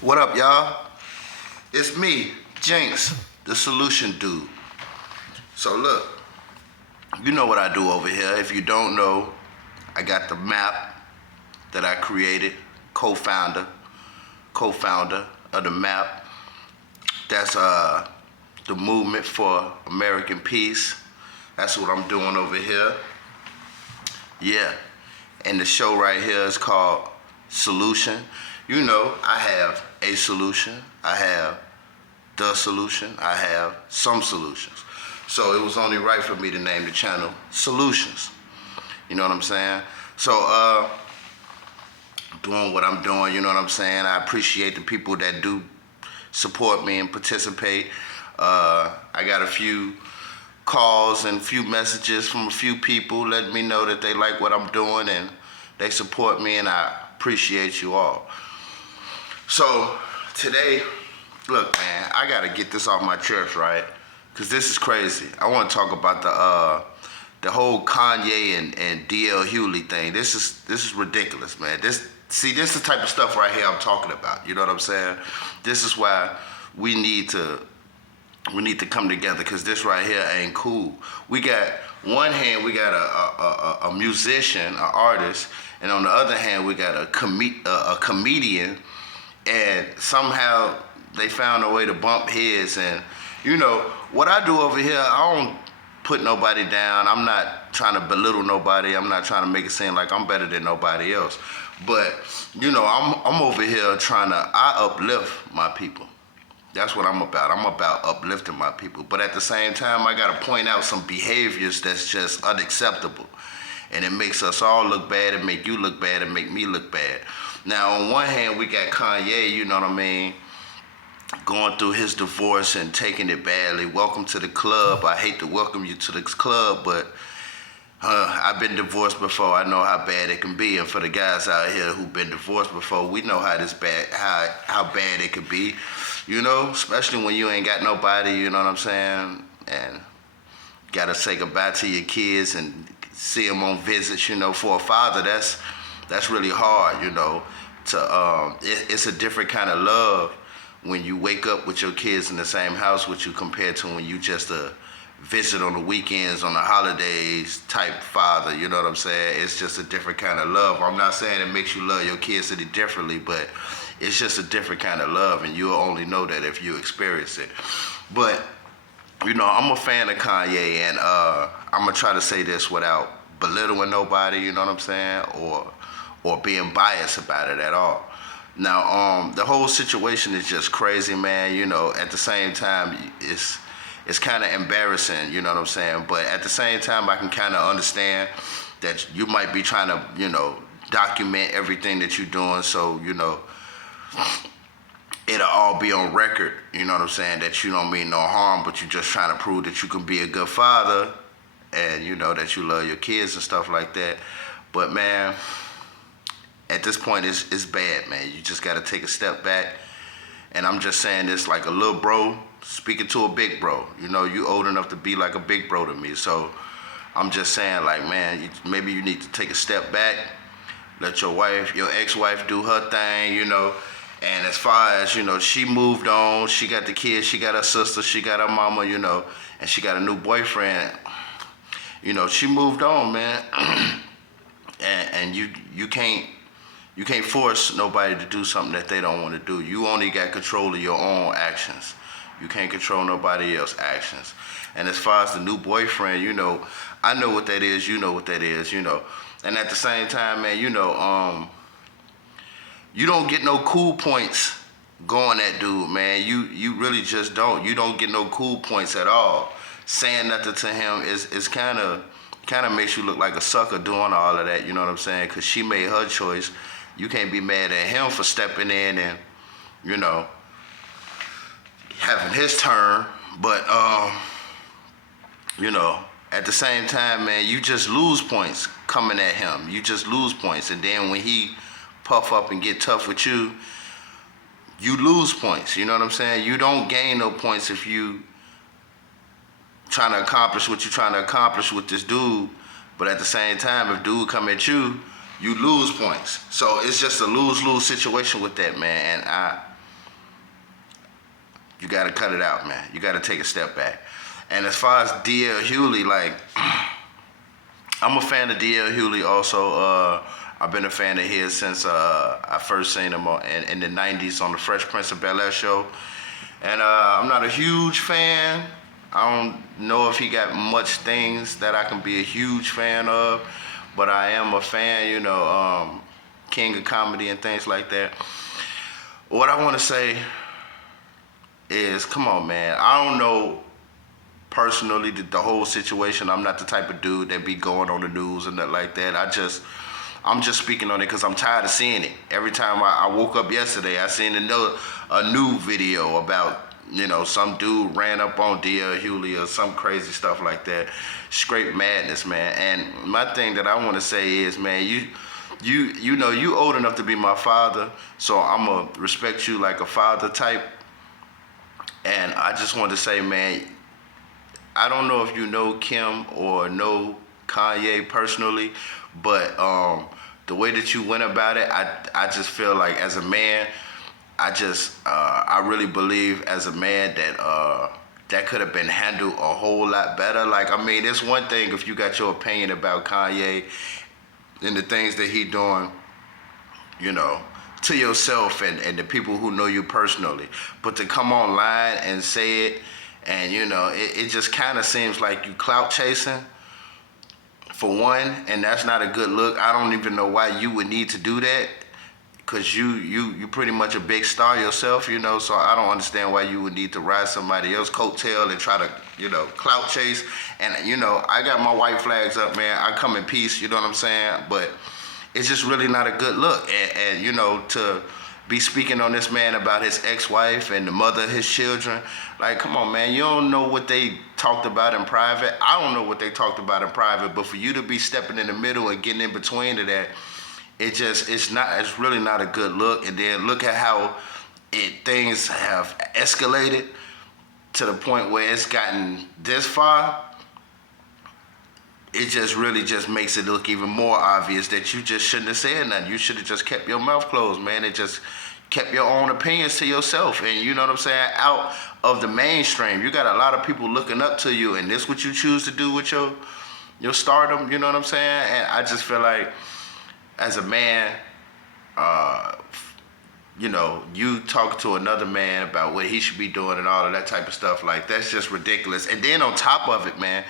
What up, y'all? It's me, Jinx, the solution dude. So look, you know what I do over here. If you don't know, I got the map that I created, co-founder of the map. That's the movement for American peace. That's what I'm doing over here. Yeah. And the show right here is called Solution. You know, I have a solution. I have the solution. I have some solutions. So it was only right for me to name the channel Solutions. You know what I'm saying? So doing what I'm doing, you know what I'm saying? I appreciate the people that do support me and participate. I got a few calls and a few messages from a few people letting me know that they like what I'm doing and they support me, and I appreciate you all. So today, look, man, I gotta get this off my chest, right? Cause this is crazy. I want to talk about the whole Kanye and DL Hughley thing. This is ridiculous, man. This is the type of stuff right here I'm talking about. You know what I'm saying? This is why we need to come together, because this right here ain't cool. We got one hand, we got a musician, an artist, and on the other hand, we got a comedian, and somehow they found a way to bump heads. And you know what I do over here, I don't put nobody down. I'm not trying to belittle nobody. I'm not trying to make it seem like I'm better than nobody else. But you know, I'm over here I uplift my people. That's what I'm about. I'm about uplifting my people. But at the same time, I gotta point out some behaviors that's just unacceptable. And it makes us all look bad, it make you look bad, it make me look bad. Now, on one hand, we got Kanye, you know what I mean, going through his divorce and taking it badly. Welcome to the club. I hate to welcome you to the club, but I've been divorced before. I know how bad it can be. And for the guys out here who've been divorced before, we know how bad it could be. You know, especially when you ain't got nobody, you know what I'm saying? And gotta say goodbye to your kids and see them on visits, you know. For a father, that's really hard, you know. It's a different kind of love when you wake up with your kids in the same house with you compared to when you just visit on the weekends, on the holidays type father, you know what I'm saying? It's just a different kind of love. I'm not saying it makes you love your kids any differently, but it's just a different kind of love, and you'll only know that if you experience it. But, you know, I'm a fan of Kanye, and I'm gonna try to say this without belittling nobody, you know what I'm saying, or being biased about it at all. Now, the whole situation is just crazy, man. You know, at the same time, it's kind of embarrassing, you know what I'm saying? But at the same time, I can kind of understand that you might be trying to, you know, document everything that you're doing, so, you know, it'll all be on record, you know what I'm saying, that you don't mean no harm, but you're just trying to prove that you can be a good father and, you know, that you love your kids and stuff like that. But, man, at this point, it's bad, man. You just got to take a step back. And I'm just saying this like a little bro speaking to a big bro. You know, you old enough to be like a big bro to me. So I'm just saying, like, man, maybe you need to take a step back, let your ex-wife do her thing, you know. And as far as, you know, she moved on, she got the kids, she got her sister, she got her mama, you know, and she got a new boyfriend. You know, she moved on, man. and you can't force nobody to do something that they don't want to do. You only got control of your own actions. You can't control nobody else's actions. And as far as the new boyfriend, you know, I know what that is, you know what that is, you know. And at the same time, man, you know, you don't get no cool points going at dude, man. You really just don't. You don't get no cool points at all. Saying nothing to him is kind of makes you look like a sucker doing all of that, you know what I'm saying? Because she made her choice. You can't be mad at him for stepping in and, you know, having his turn. But, you know, at the same time, man, you just lose points coming at him. You just lose points. And then when he puff up and get tough with you, you lose points. You know what I'm saying? You don't gain no points if you trying to accomplish what you're trying to accomplish with this dude. But at the same time, if dude come at you, you lose points. So it's just a lose-lose situation with that, man. And You got to cut it out, man. You got to take a step back. And as far as DL Hughley, like, I'm a fan of DL Hughley also. I've been a fan of his since I first seen him in the 90s on the Fresh Prince of Bel-Air show. And I'm not a huge fan. I don't know if he got much things that I can be a huge fan of, but I am a fan, you know, king of comedy and things like that. What I want to say is, come on, man. I don't know personally the whole situation. I'm not the type of dude that be going on the news and that like that. I'm just speaking on it because I'm tired of seeing it. Every time I woke up yesterday, I seen a new video about, you know, some dude ran up on DL Hughley or some crazy stuff like that. Straight madness, man. And my thing that I want to say is, man, you know, you old enough to be my father, so I'm going to respect you like a father type. And I just want to say, man, I don't know if you know Kim or know Kanye personally, but the way that you went about it, I just feel like as a man, I really believe as a man that that could have been handled a whole lot better. Like, I mean, it's one thing if you got your opinion about Kanye and the things that he doing, you know, to yourself and the people who know you personally. But to come online and say it, and, you know, it just kind of seems like you clout chasing, for one, and that's not a good look. I don't even know why you would need to do that, because you pretty much a big star yourself, you know, so I don't understand why you would need to ride somebody else's coattail and try to, you know, clout chase. And, you know, I got my white flags up, man. I come in peace, you know what I'm saying? But it's just really not a good look. And you know, to be speaking on this man about his ex-wife and the mother of his children, like, come on, man, you don't know what they talked about in private. I don't know what they talked about in private, but for you to be stepping in the middle and getting in between of that, it's really not a good look. And then look at how things have escalated to the point where it's gotten this far. It just really just makes it look even more obvious that you just shouldn't have said nothing. You should have just kept your mouth closed, man, and just kept your own opinions to yourself. And you know what I'm saying? Out of the mainstream. You got a lot of people looking up to you, and this what you choose to do with your stardom, you know what I'm saying? And I just feel like, as a man, you know, you talk to another man about what he should be doing and all of that type of stuff, like, that's just ridiculous. And then on top of it, man,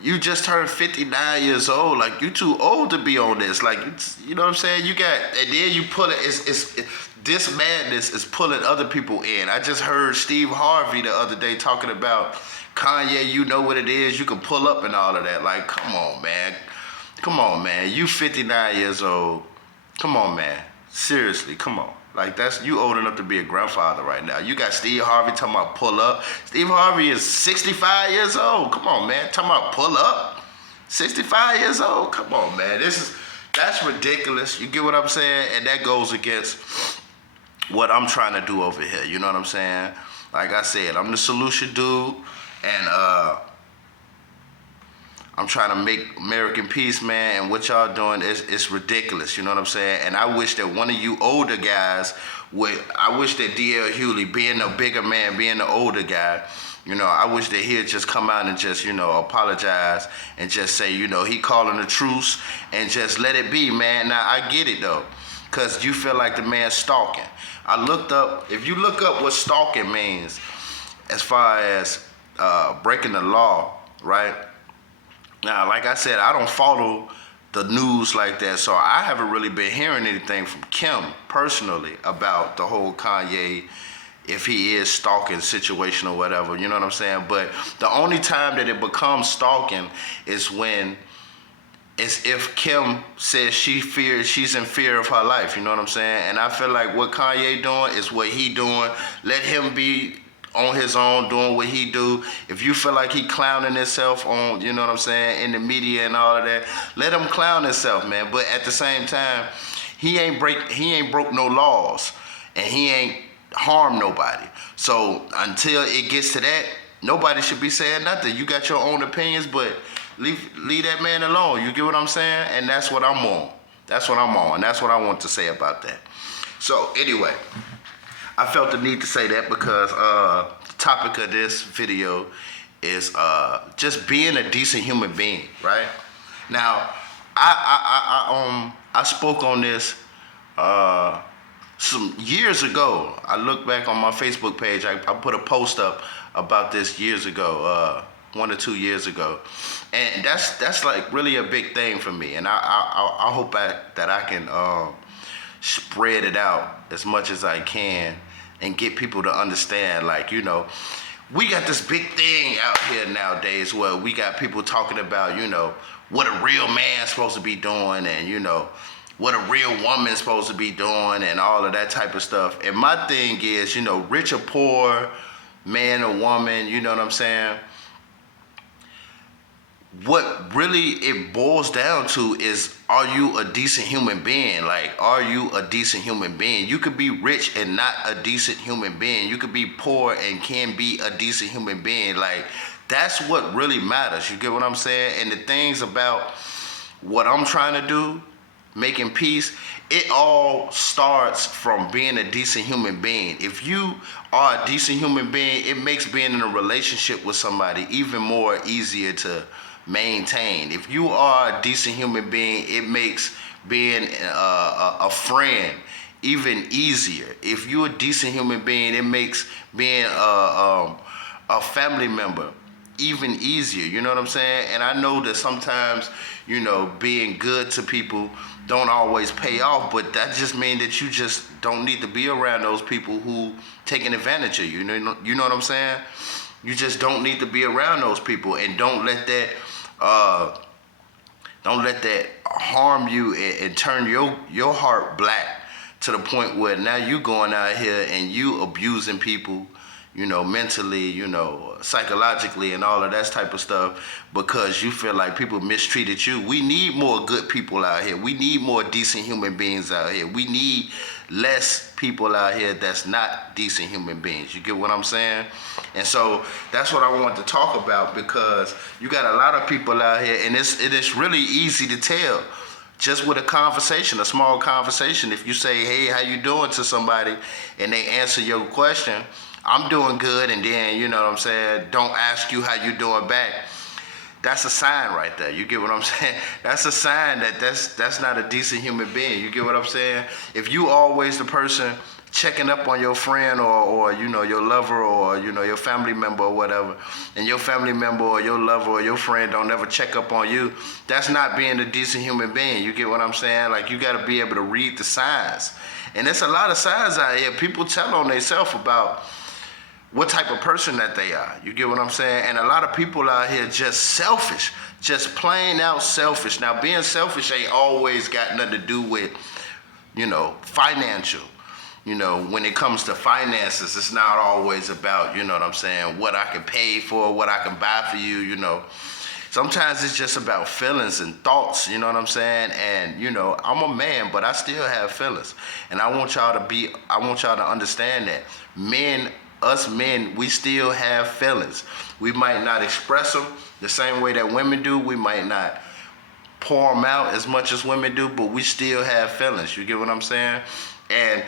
you just turned 59 years old. Like, you too old to be on this. Like, you know what I'm saying? You got, and then you pull it, this madness is pulling other people in. I just heard Steve Harvey the other day talking about Kanye, you know what it is, you can pull up and all of that. Like, come on, man. Come on, man. You 59 years old. Come on, man. Seriously, come on. Like, you old enough to be a grandfather right now. You got Steve Harvey talking about pull up. Steve Harvey is 65 years old. Come on, man. Talking about pull up. 65 years old. Come on, man. That's ridiculous. You get what I'm saying? And that goes against what I'm trying to do over here. You know what I'm saying? Like I said, I'm the solution dude, and I'm trying to make American peace, man, and what y'all doing is ridiculous, you know what I'm saying? And I wish that one of you older guys I wish that DL Hughley, being the bigger man, being the older guy, you know, I wish that he'd just come out and just, you know, apologize and just say, you know, he calling a truce and just let it be, man. Now, I get it, though, because you feel like the man's stalking. I looked up, if you look up what stalking means, as far as breaking the law, right? Now, like I said, I don't follow the news like that, so I haven't really been hearing anything from Kim personally about the whole Kanye, if he is stalking situation or whatever, you know what I'm saying? But the only time that it becomes stalking is if Kim says she's in fear of her life, you know what I'm saying? And I feel like what Kanye doing is what he doing. Let him be on his own doing what he do. If you feel like he clowning himself on, you know what I'm saying, in the media and all of that, let him clown himself, man. But at the same time, he ain't broke no laws, and he ain't harmed nobody. So until it gets to that, nobody should be saying nothing. You got your own opinions, but leave that man alone. You get what I'm saying? And that's what I'm on. That's what I'm on. And that's what I want to say about that. So anyway, I felt the need to say that because the topic of this video is just being a decent human being, right? Now, I spoke on this some years ago. I look back on my Facebook page. I put a post up about this years ago, 1 or 2 years ago, and that's like really a big thing for me. And I hope that I can spread it out as much as I can and get people to understand, like, you know, we got this big thing out here nowadays where we got people talking about, you know, what a real man's supposed to be doing, and, you know, what a real woman's supposed to be doing, and all of that type of stuff. And my thing is, you know, rich or poor, man or woman, you know what I'm saying? What really it boils down to is, are you a decent human being? Like, are you a decent human being? You could be rich and not a decent human being. You could be poor and can be a decent human being. Like, that's what really matters. You get what I'm saying? And the things about what I'm trying to do, making peace, it all starts from being a decent human being. If you are a decent human being, it makes being in a relationship with somebody even more easier to maintain. If you are a decent human being, it makes being a friend even easier. If you're a decent human being, it makes being a family member even easier. You know what I'm saying? And I know that sometimes, you know, being good to people don't always pay off, but that just means that you just don't need to be around those people who taking advantage of you. You know what I'm saying? You just don't need to be around those people, and don't let that harm you and turn your heart black to the point where now you going out here and you abusing people, you know, mentally, you know, psychologically, and all of that type of stuff, because you feel like people mistreated you. We need more good people out here. We need more decent human beings out here. We need less people out here that's not decent human beings. You get what I'm saying? And so that's what I want to talk about, because you got a lot of people out here, and it is really easy to tell just with a conversation, a small conversation. If you say, hey, how you doing, to somebody, and they answer your question, I'm doing good, and then, you know what I'm saying, don't ask you how you doing back, that's a sign right there. You get what I'm saying? That's a sign that that's not a decent human being. You get what I'm saying? If you always the person checking up on your friend or you know, your lover, or, you know, your family member or whatever, and your family member or your lover or your friend don't ever check up on you, that's not being a decent human being. You get what I'm saying? Like, you got to be able to read the signs. And there's a lot of signs out here. People tell on themselves about what type of person that they are. You get what I'm saying? And a lot of people out here just selfish, just plain out selfish. Now, being selfish ain't always got nothing to do with, you know, financial. You know, when it comes to finances, it's not always about, you know what I'm saying, what I can pay for, what I can buy for you, you know. Sometimes it's just about feelings and thoughts, you know what I'm saying? And, you know, I'm a man, but I still have feelings. And I want y'all to understand that. Us men, we still have feelings. We might not express them the same way that women do. We might not pour them out as much as women do, but we still have feelings. You get what I'm saying? And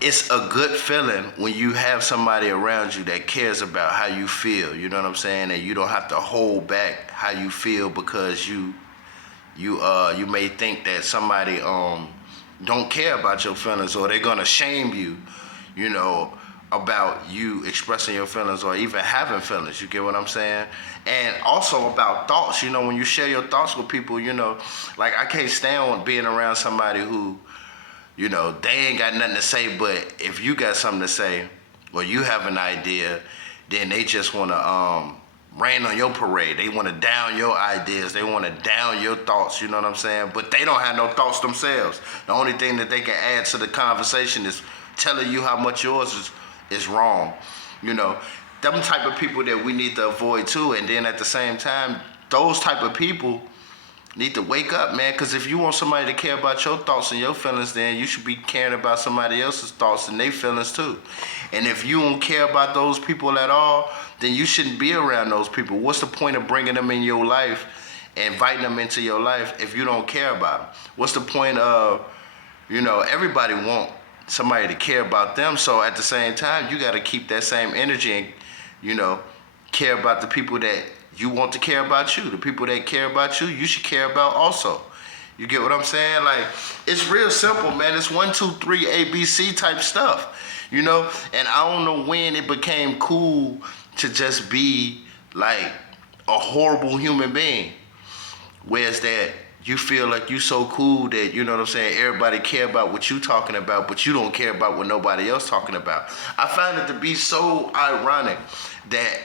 it's a good feeling when you have somebody around you that cares about how you feel. You know what I'm saying? And you don't have to hold back how you feel because you may think that somebody don't care about your feelings, or they're gonna shame you, you know, about you expressing your feelings or even having feelings. You get what I'm saying? And also about thoughts. You know, when you share your thoughts with people, you know, like, I can't stand being around somebody who, you know, they ain't got nothing to say, but if you got something to say or you have an idea, then they just want to rain on your parade. They want to down your ideas. They want to down your thoughts, you know what I'm saying? But they don't have no thoughts themselves. The only thing that they can add to the conversation is telling you how much yours is wrong. You know, them type of people that we need to avoid too. And then at the same time, those type of people need to wake up, man, because if you want somebody to care about your thoughts and your feelings, then you should be caring about somebody else's thoughts and their feelings too. And if you don't care about those people at all, then you shouldn't be around those people. What's the point of bringing them in your life, inviting them into your life, if you don't care about them? What's the point of, you know, everybody want somebody to care about them. So at the same time, you got to keep that same energy and, you know, care about the people that you want to care about you. The people that care about you, you should care about also. You get what I'm saying? Like, it's real simple, man. It's 1, 2, 3, ABC type stuff, you know? And I don't know when it became cool to just be like a horrible human being. Where's that you feel like you so cool that, you know what I'm saying, everybody care about what you talking about, but you don't care about what nobody else talking about. I find it to be so ironic that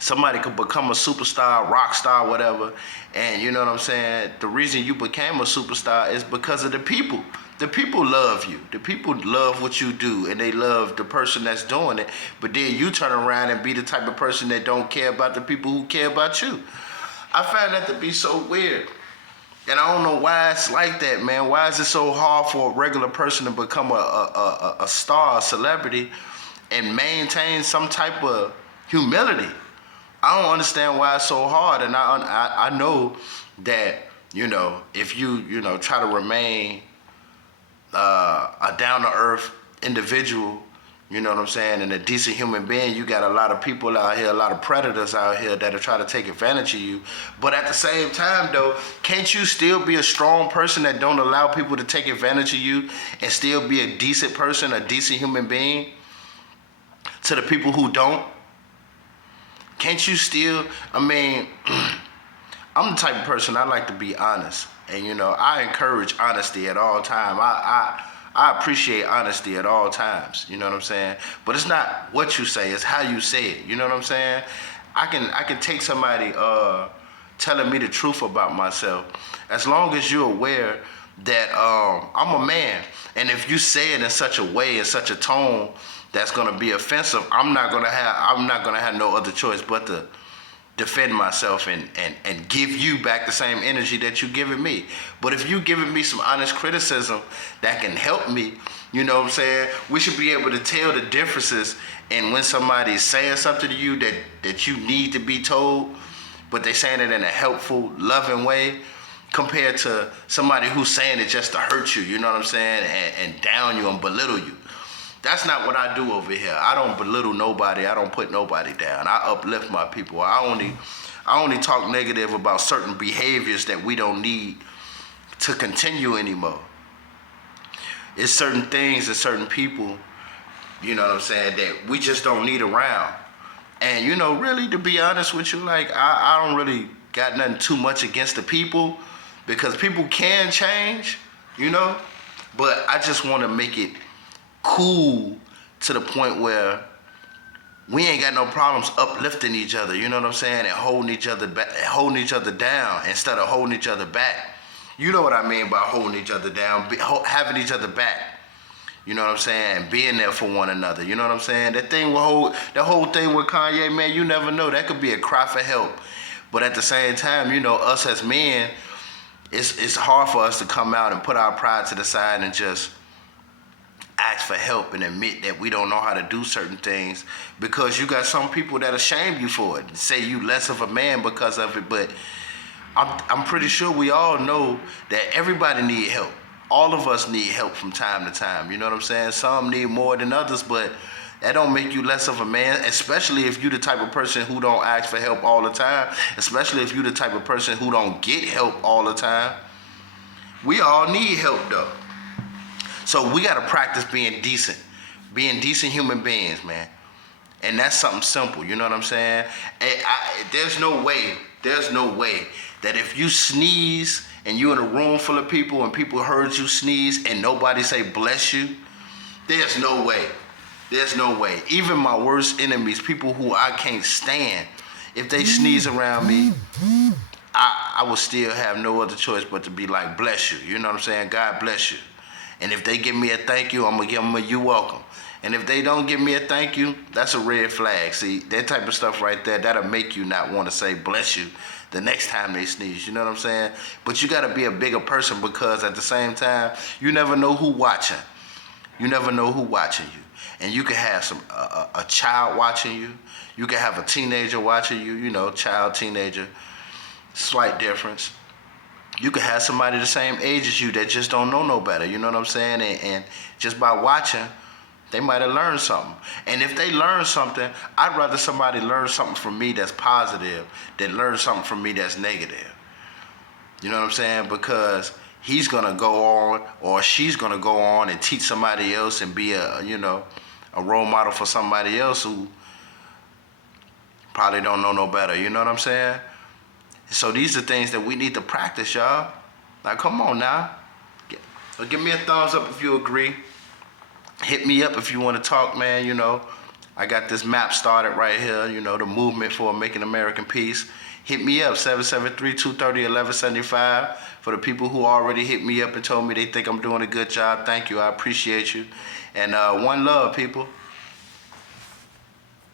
somebody could become a superstar, rock star, whatever, and you know what I'm saying, the reason you became a superstar is because of the people. The people love you. The people love what you do, and they love the person that's doing it. But then you turn around and be the type of person that don't care about the people who care about you. I find that to be so weird. And I don't know why it's like that, man. Why is it so hard for a regular person to become a star, a celebrity, and maintain some type of humility? I don't understand why it's so hard. And I know that, you know, if you know, try to remain a down-to-earth individual, you know what I'm saying, and a decent human being, you got a lot of people out here, a lot of predators out here that are trying to take advantage of you. But at the same time, though, can't you still be a strong person that don't allow people to take advantage of you and still be a decent person, a decent human being to the people who don't? Can't you still, I mean, I'm the type of person, I like to be honest. And, you know, I encourage honesty at all times. I appreciate honesty at all times. You know what I'm saying? But it's not what you say, it's how you say it. You know what I'm saying? I can take somebody telling me the truth about myself, as long as you're aware that I'm a man. And if you say it in such a way, in such a tone that's gonna be offensive, I'm not gonna have no other choice but to defend myself and give you back the same energy that you giving me. But if you giving me some honest criticism that can help me, you know what I'm saying, we should be able to tell the differences in when somebody's saying something to you that you need to be told, but they saying it in a helpful, loving way, compared to somebody who's saying it just to hurt you, you know what I'm saying, and down you and belittle you. That's not what I do over here. I don't belittle nobody. I don't put nobody down. I uplift my people. I only talk negative about certain behaviors that we don't need to continue anymore. It's certain things and certain people, you know what I'm saying, that we just don't need around. And, you know, really, to be honest with you, like, I don't really got nothing too much against the people, because people can change, you know, but I just want to make it cool to the point where we ain't got no problems uplifting each other, you know what I'm saying, and holding each other back, holding each other down instead of holding each other back. You know what I mean by holding each other down, having each other back. You know what I'm saying? Being there for one another. You know what I'm saying? That whole thing with Kanye, man, you never know. That could be a cry for help. But at the same time, you know, us as men, it's hard for us to come out and put our pride to the side and just ask for help and admit that we don't know how to do certain things, because you got some people that shame you for it and say you less of a man because of it. But I'm pretty sure we all know that everybody need help. All of us need help from time to time. You know what I'm saying? Some need more than others, but that don't make you less of a man, especially if you the type of person who don't ask for help all the time, especially if you the type of person who don't get help all the time. We all need help, though. So we got to practice being decent human beings, man. And that's something simple, you know what I'm saying? There's no way that if you sneeze and you're in a room full of people and people heard you sneeze and nobody say bless you, there's no way. There's no way. Even my worst enemies, people who I can't stand, if they sneeze around me, I will still have no other choice but to be like, bless you. You know what I'm saying? God bless you. And if they give me a thank you, I'm going to give them a you welcome. And if they don't give me a thank you, that's a red flag. See, that type of stuff right there, that'll make you not want to say bless you the next time they sneeze. You know what I'm saying? But you got to be a bigger person, because at the same time, you never know who watching. You never know who watching you. And you can have a child watching you. You can have a teenager watching you, you know, child, teenager. Slight difference. you could have somebody the same age as you that just don't know no better. You know what I'm saying? And just by watching, they might have learned something. And if they learn something, I'd rather somebody learn something from me that's positive than learn something from me that's negative. You know what I'm saying? Because he's gonna go on or she's gonna go on and teach somebody else and be a role model for somebody else who probably don't know no better. You know what I'm saying? So these are things that we need to practice, y'all. Now come on now. Give me a thumbs up if you agree. Hit me up if you want to talk, man. I got this map started right here, the movement for making American peace. Hit me up, 773-230-1175. For the people who already hit me up and told me they think I'm doing a good job, thank you. I appreciate you. And one love, people.